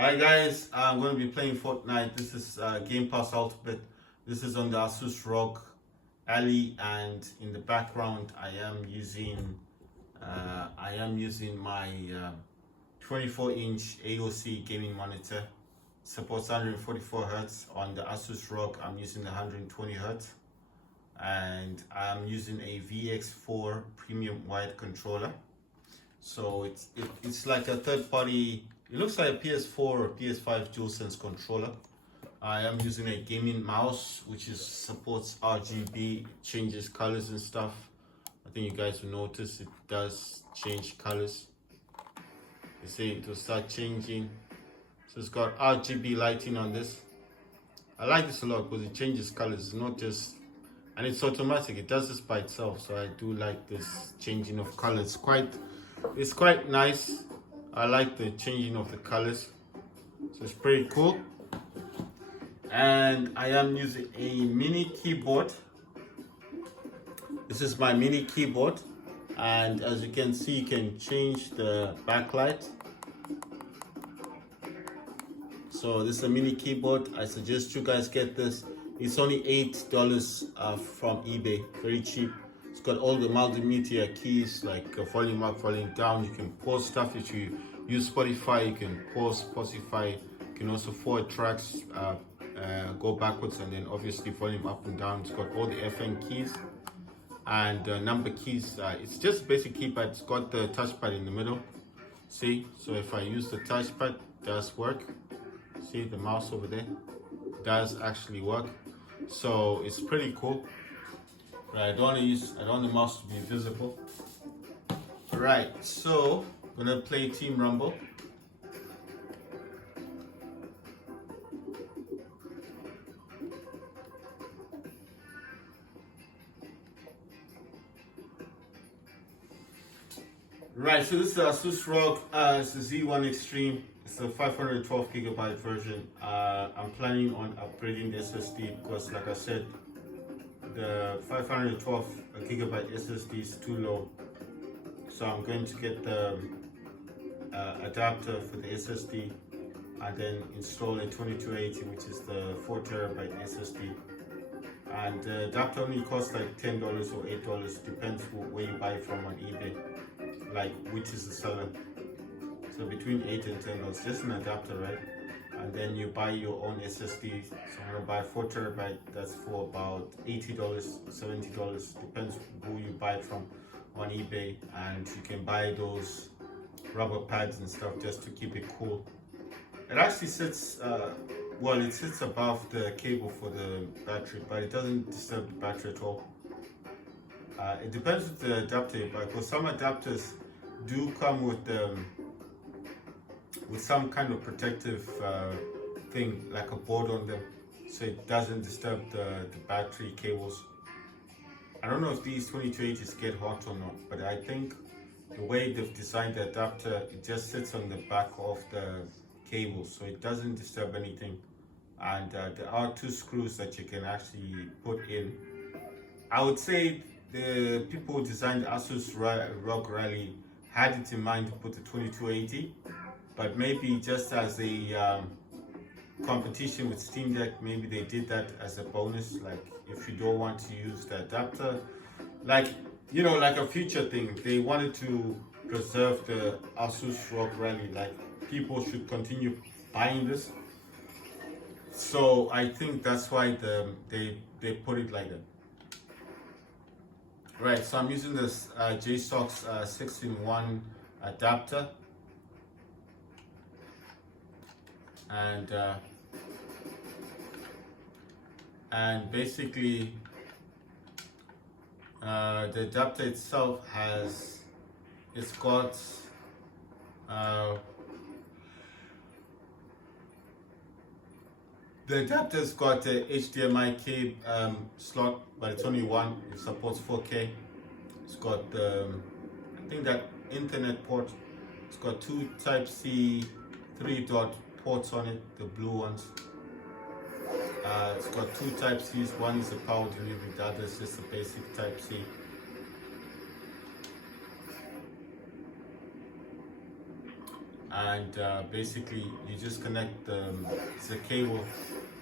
Hi guys, I'm going to be playing Fortnite. This is Game Pass Ultimate. This is on the Asus ROG Alley, and in the background I am using my 24-inch AOC gaming monitor. Supports 144 Hz on the Asus ROG. I'm using the 120 Hz, and I'm using a VX4 premium wired controller. So it's like a third party. It looks like a PS4 or PS5 DualSense controller. I am using a gaming mouse which supports RGB, changes colors and stuff. I think you guys will notice it does change colors. You see it will start changing. So it's got RGB lighting on this. I like this a lot because it changes colors. It's not just, and it's automatic. It does this by itself. So I do like this changing of colors. It's quite nice. I like the changing of the colors, so it's pretty cool. And I am using a mini keyboard. This is my mini keyboard, and as you can see, you can change the backlight. So this is a mini keyboard. I suggest you guys get this. It's only $8 from eBay, very cheap. It's got all the multimedia keys like volume up, volume down. You can pause stuff. If you use Spotify, you can pause Spotify. You can also forward tracks, go backwards, and then obviously volume up and down. It's got all the FN keys and number keys. It's just a basic keypad. It's got the touchpad in the middle. See, so if I use the touchpad, it does work. See the mouse over there, it does actually work. So it's pretty cool. Right, I don't want the mouse to be visible. Right, so I'm gonna play Team Rumble. Right, so this is Asus ROG. It's the Z1 Extreme. It's a 512 gigabyte version. I'm planning on upgrading the SSD because, like I said, the 512 gigabyte SSD is too low. So I'm going to get the adapter for the SSD and then install a 2280, which is the 4 terabyte SSD. And the adapter only costs like $10 or $8, depends where you buy from on eBay, like which is the seller. So between $8 and $10, just an adapter, right? And then you buy your own SSD. So I'm gonna buy 4 terabyte. That's for about $80, $70. Depends who you buy it from on eBay. And you can buy those rubber pads and stuff just to keep it cool. It actually sits, it sits above the cable for the battery, but it doesn't disturb the battery at all. It depends with the adapter you buy, because some adapters do come with some kind of protective thing, like a board on them, so it doesn't disturb the battery cables. I don't know if these 2280s get hot or not, but I think the way they've designed the adapter, it just sits on the back of the cable, so it doesn't disturb anything. And there are two screws that you can actually put in. I would say the people who designed the Asus ROG Rally had it in mind to put the 2280, but maybe just as a competition with Steam Deck, maybe they did that as a bonus. Like if you don't want to use the adapter, like like a future thing, they wanted to preserve the Asus ROG Rally. Like people should continue buying this. So I think that's why they put it like that. Right, so I'm using this JSOX 6-in-1 adapter, and basically the adapter itself got the adapter's got a HDMI cable slot, but it's only one. It supports 4K. It's got I think that Internet port. It's got two Type-C 3-dot ports on it, the blue ones. It's got two Type-Cs. One is a power delivery, the other is just a basic Type-C. and basically you just connect the cable,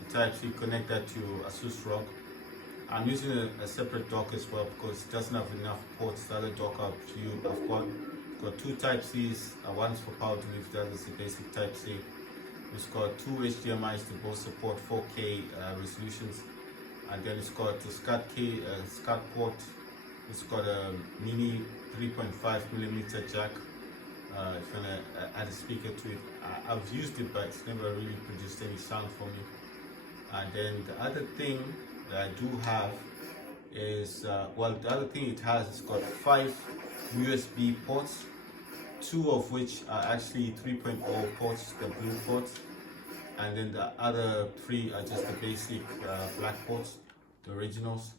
the Type C, connect that to Asus ROG. I'm using a separate dock as well because it doesn't have enough ports. The other dock out to you, I've got two Type Cs. One is for power delivery, the other is the basic Type C. It's got two HDMIs to both support 4K resolutions, and then it's got the SCART port. It's got a mini 3.5mm jack. If you want to add a speaker to it, I've used it, but it's never really produced any sound for me. And then the other thing that I do have is, the other thing it has, it's got 5 USB ports, 2 of which are actually 3.0 ports, the blue ports, and then the other 3 are just the basic black ports, the originals.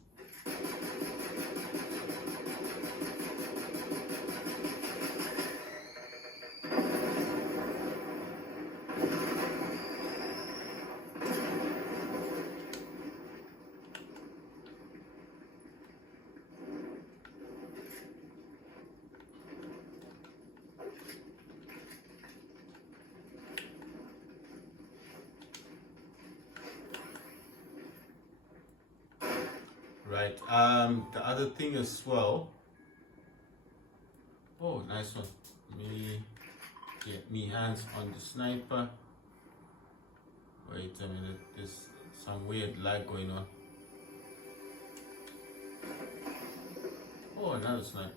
Right. The other thing as well. Oh, nice one. Me get me hands on the sniper. Wait a minute. There's some weird lag going on. Oh, another sniper.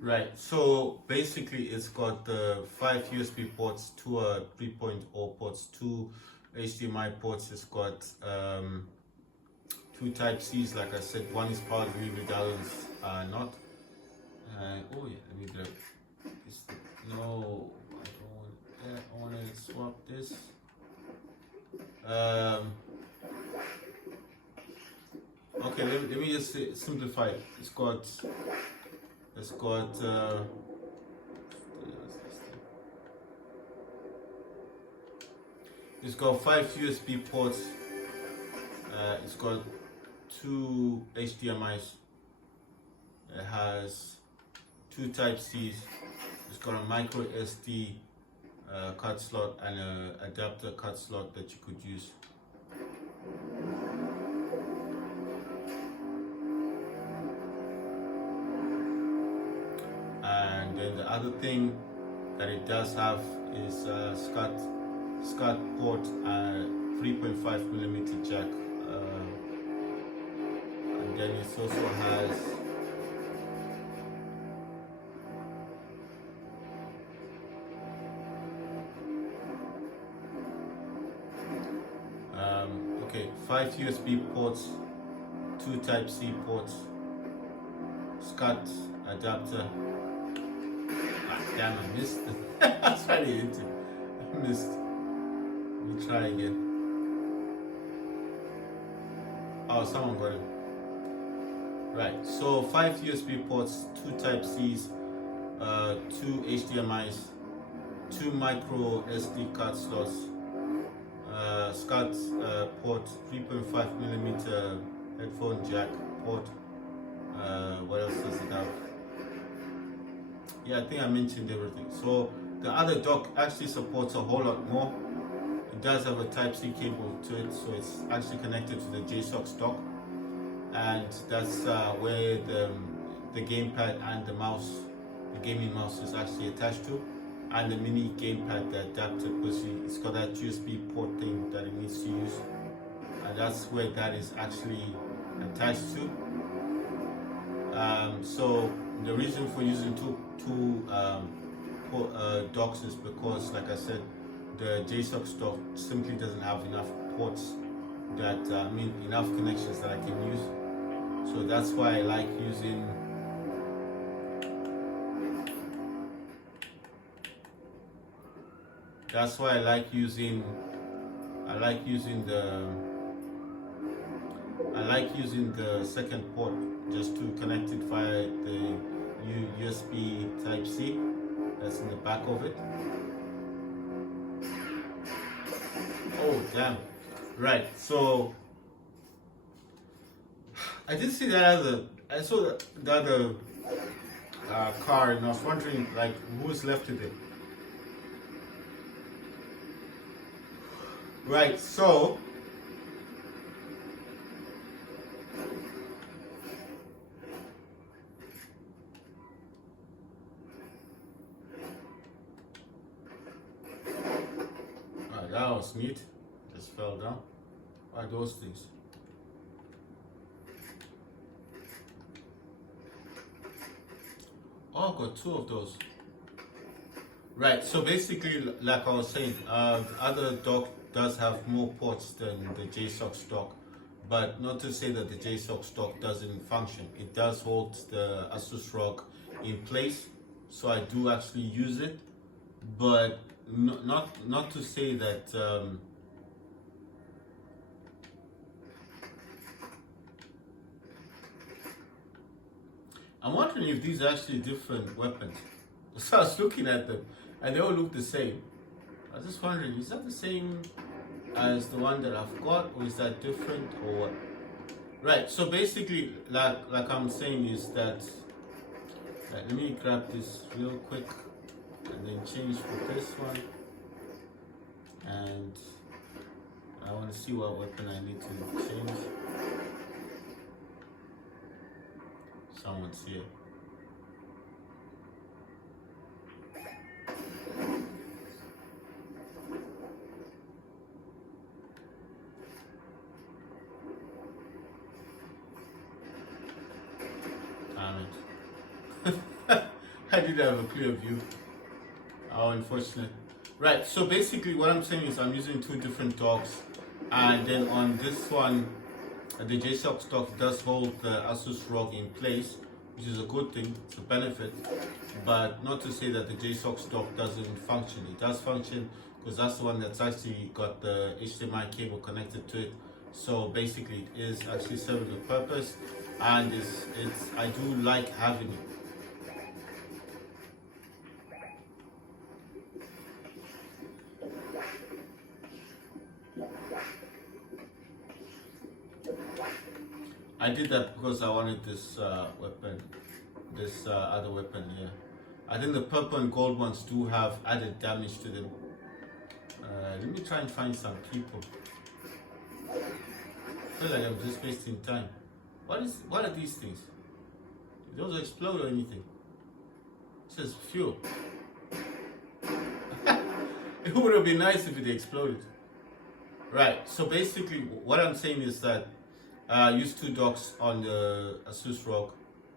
Right. So basically, it's got the 5 USB ports, 2 3.0 ports, 2 HDMI ports. It's got 2 Type C's, like I said. One is power delivery, the other is not. Oh yeah, let me grab this. No, I don't want that. I want to swap this. Okay, let me just simplify it. It's got it's got 5 USB ports. It's got 2 HDMIs. It has 2 Type C's. It's got a micro SD card slot and an adapter card slot that you could use. And then the other thing that it does have is SCART port, 3.5mm jack. And then it also has okay, 5 USB ports, 2 Type C ports, SCART adapter. Damn, I missed it. I tried to hit it. I missed. Let me try again. Oh, someone got it. Right, so 5 USB ports, 2 Type C's, 2 HDMIs, 2 micro SD card slots, SCART port, 3.5mm headphone jack port. What else does it have? Yeah, I think I mentioned everything. So the other dock actually supports a whole lot more. It does have a Type C cable to it, so it's actually connected to the JSOX dock, and that's where the gamepad and the mouse, the gaming mouse, is actually attached to, and the mini gamepad, the adapter, because it's got that USB port thing that it needs to use, and that's where that is actually attached to. So the reason for using two docks is because, like I said, the JSOX dock simply doesn't have enough ports that enough connections that I can use. So that's why I like using the second port, just to connect it via the USB Type C that's in the back of it. Oh damn! Right, so I did see that I saw the other car, and I was wondering like who's left with it. Right, so that was neat. Just fell down. Why those things? Oh, I got two of those. Right, so basically, like I was saying, the other dock does have more ports than the JSOC stock, but not to say that the JSOC stock doesn't function. It does hold the Asus ROG in place, so I do actually use it, but not to say that I'm wondering if these are actually different weapons. So I was looking at them and they all look the same. I was just wondering, is that the same as the one that I've got, or is that different, or what? Right, so basically, like I'm saying, is that, right, let me grab this real quick and then change for this one. And I want to see what weapon I need to change. Someone's here. Damn it. I didn't have a clear view. How unfortunate. Right, so basically what I'm saying is I'm using two different docks, and then on this one the JSOC stock does hold the Asus ROG in place, which is a good thing, it's a benefit, but not to say that the JSOC stock doesn't function. It does function because that's the one that's actually got the HDMI cable connected to it. So basically it is actually serving a purpose, and I do like having it. I did that because I wanted this weapon, this other weapon here. I think the purple and gold ones do have added damage to them. Let me try and find some people. I feel like I'm just wasting time. What are these things? Did those explode or anything? It says fuel. It would have been nice if it exploded. Right, so basically what I'm saying is that I use two docks on the Asus ROG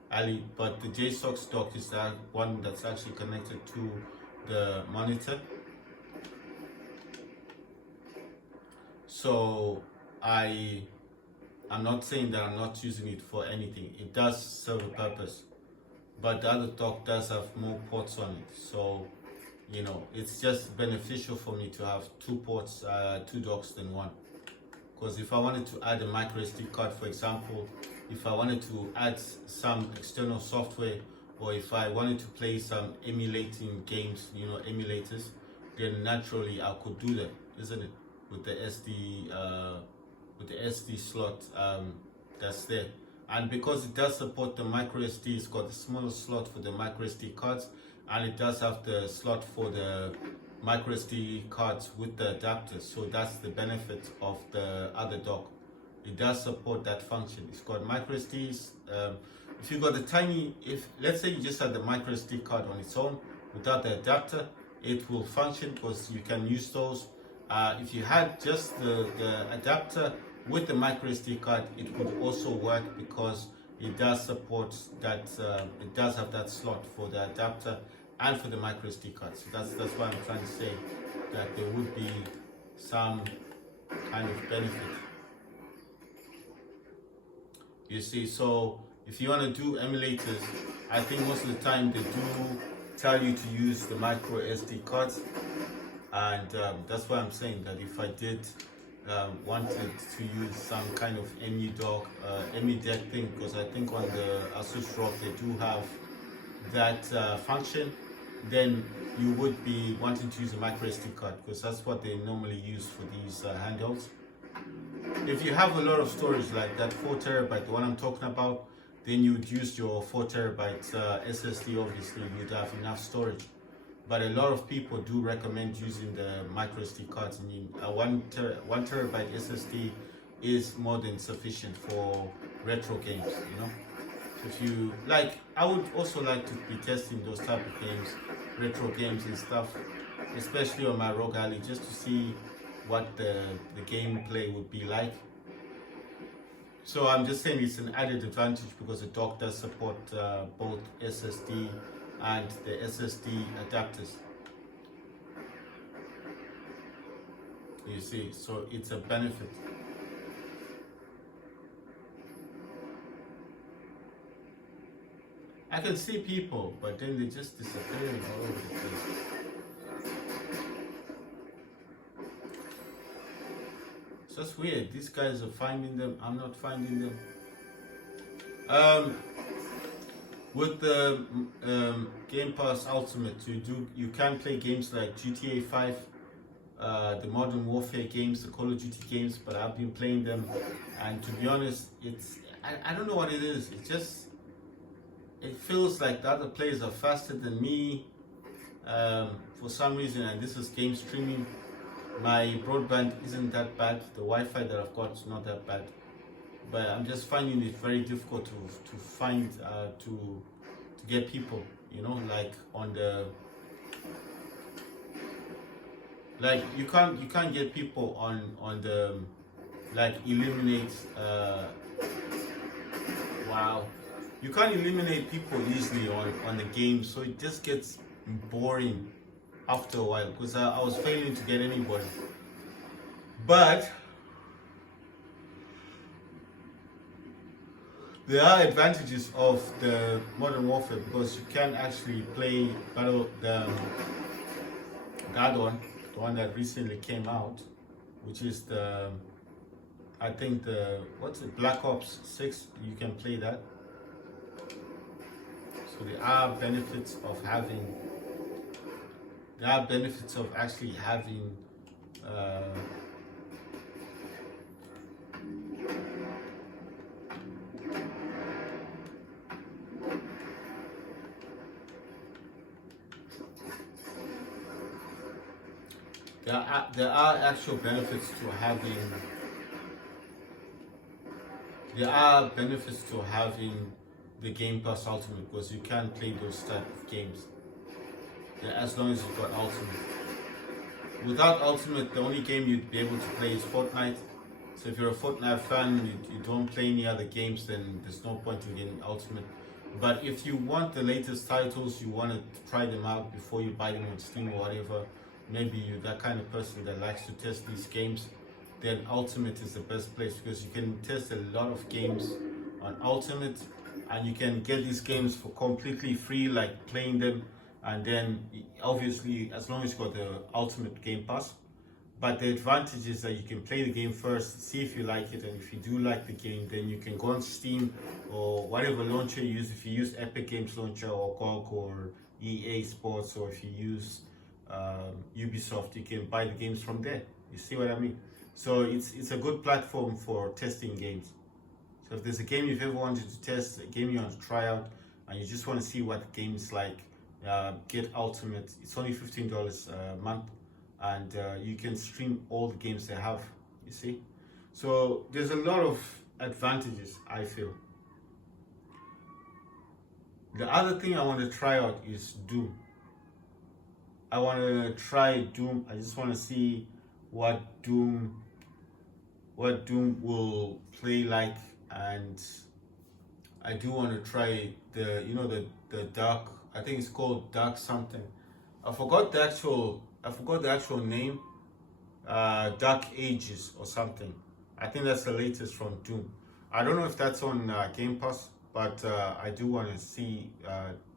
Ali, but the JSOC dock is that one that's actually connected to the monitor. So I'm not saying that I'm not using it for anything. It does serve a purpose, but the other dock does have more ports on it. So, you know, it's just beneficial for me to have two ports, two docks than one. Because if I wanted to add a micro SD card, for example, if I wanted to add some external software, or if I wanted to play some emulating games, you know, emulators, then naturally I could do that, isn't it? With the SD slot that's there. And because it does support the micro SD, it's got the smaller slot for the micro SD cards, and it does have the slot for the micro SD cards with the adapters. So that's the benefit of the other dock. It does support that function. It's got micro SDs. If you got the tiny, let's say you just had the micro SD card on its own without the adapter, it will function because you can use those. If you had just the adapter with the micro SD card, it would also work because it does support that. It does have that slot for the adapter and for the micro SD card. So that's why I'm trying to say that there would be some kind of benefit. You see, so if you want to do emulators, I think most of the time they do tell you to use the micro SD cards, and that's why I'm saying that if I did wanted to use some kind of EMU-DEC thing, because I think on the Asus ROG they do have that function, then you would be wanting to use a micro SD card because that's what they normally use for these handhelds. If you have a lot of storage like that 4 terabyte, the one I'm talking about, then you'd use your 4 terabytes SSD. Obviously, you'd have enough storage. But a lot of people do recommend using the micro SD cards, and a 1 terabyte SSD is more than sufficient for retro games. You know, if you like, I would also like to be testing those type of games, retro games and stuff, especially on my ROG Ally, just to see what the gameplay would be like. So I'm just saying it's an added advantage because the dock does support both SSD and the SSD adapters. You see, so it's a benefit. I can see people, but then they just disappearing all over the place. So that's weird. These guys are finding them. I'm not finding them. With the Game Pass Ultimate, you can play games like GTA 5, the Modern Warfare games, the Call of Duty games. But I've been playing them, and to be honest, I don't know what it is. It feels like the other players are faster than me for some reason, and this is game streaming. My broadband isn't that bad. The Wi-Fi that I've got is not that bad, but I'm just finding it very difficult to find to get people. You know, like on the you can't get people on the like eliminate. Wow. You can't eliminate people easily on the game, so it just gets boring after a while because I was failing to get anybody. But there are advantages of the Modern Warfare because you can actually play the other one, the one that recently came out, which is I think Black Ops 6. You can play that. So there are benefits of actually having there are actual benefits to having the Game Pass Ultimate because you can play those type of games as long as you've got Ultimate. Without Ultimate, the only game you'd be able to play is Fortnite. So if you're a Fortnite fan, you don't play any other games, then there's no point in getting Ultimate. But if you want the latest titles, you want to try them out before you buy them on Steam or whatever, maybe you're that kind of person that likes to test these games, then Ultimate is the best place because you can test a lot of games on Ultimate, and you can get these games for completely free, like playing them, and then obviously as long as you got the Ultimate Game Pass. But the advantage is that you can play the game first, see if you like it, and if you do like the game, then you can go on Steam or whatever launcher you use. If you use Epic Games Launcher or GOG or EA Sports, or if you use Ubisoft, you can buy the games from there. You see what I mean? So it's a good platform for testing games. So if there's a game you've ever wanted to test, a game you want to try out, and you just want to see what the game is like, get Ultimate. It's only $15 a month, and you can stream all the games they have, you see? So there's a lot of advantages, I feel. The other thing I want to try out is Doom. I want to try Doom. I just want to see what Doom will play like, and I do want to try the dark. I think it's called Dark something. I forgot the actual name. Dark Ages or something. I think that's the latest from Doom. I don't know if that's on Game Pass, but I do want to see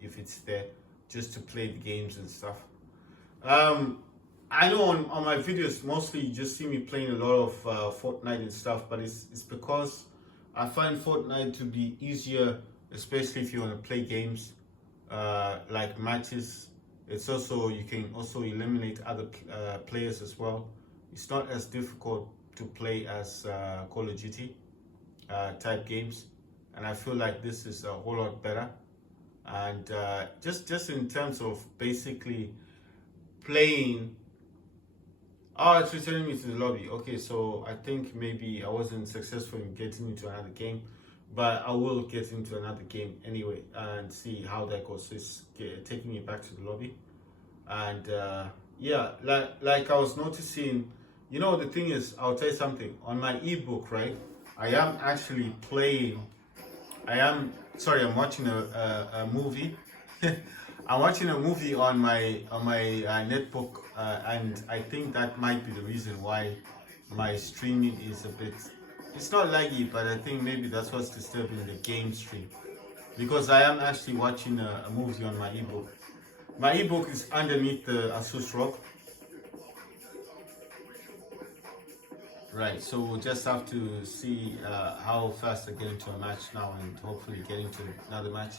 if it's there, just to play the games and stuff. I know on my videos mostly you just see me playing a lot of Fortnite and stuff, but it's because I find Fortnite to be easier, especially if you want to play games like matches. It's also, you can also eliminate other players as well. It's not as difficult to play as Call of Duty type games, and I feel like this is a whole lot better. And just in terms of basically playing. Oh, it's returning me to the lobby. Okay, so I think maybe I wasn't successful in getting into another game, but I will get into another game anyway and see how that goes. So it's taking me back to the lobby, and yeah, like I was noticing, the thing is, I'll tell you something. On my ebook, right, I am actually playing. I'm watching a movie. I'm watching a movie on my netbook, and I think that might be the reason why my streaming is a bit. It's not laggy, but I think maybe that's what's disturbing the game stream, because I am actually watching a movie on my ebook. My ebook is underneath the Asus ROG. Right, so we'll just have to see how fast I get into a match now, and hopefully get into another match.